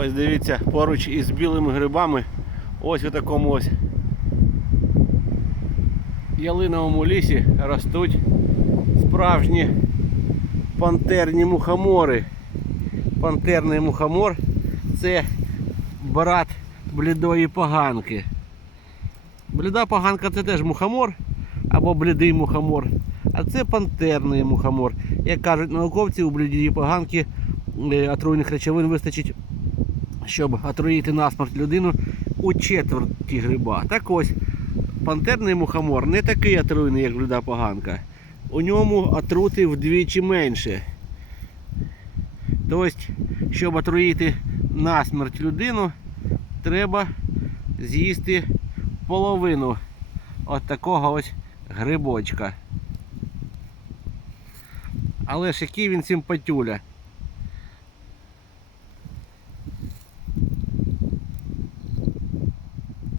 Ось дивіться, поруч із білими грибами. Ось у такому ось ялиновому лісі ростуть справжні пантерні мухомори. Пантерний мухомор це брат блідої поганки. Бліда поганка це теж мухомор або блідий мухомор. А це пантерний мухомор. Як кажуть науковці, у блідій поганки е, отруйних речовин вистачить, щоб отруїти насмерть людину у четверті гриба. Так ось, пантерний мухомор не такий отруйний, як бліда поганка. У ньому отрути вдвічі менше. Тобто, щоб отруїти насмерть людину, треба з'їсти половину от такого ось грибочка. Але ж який він симпатюля.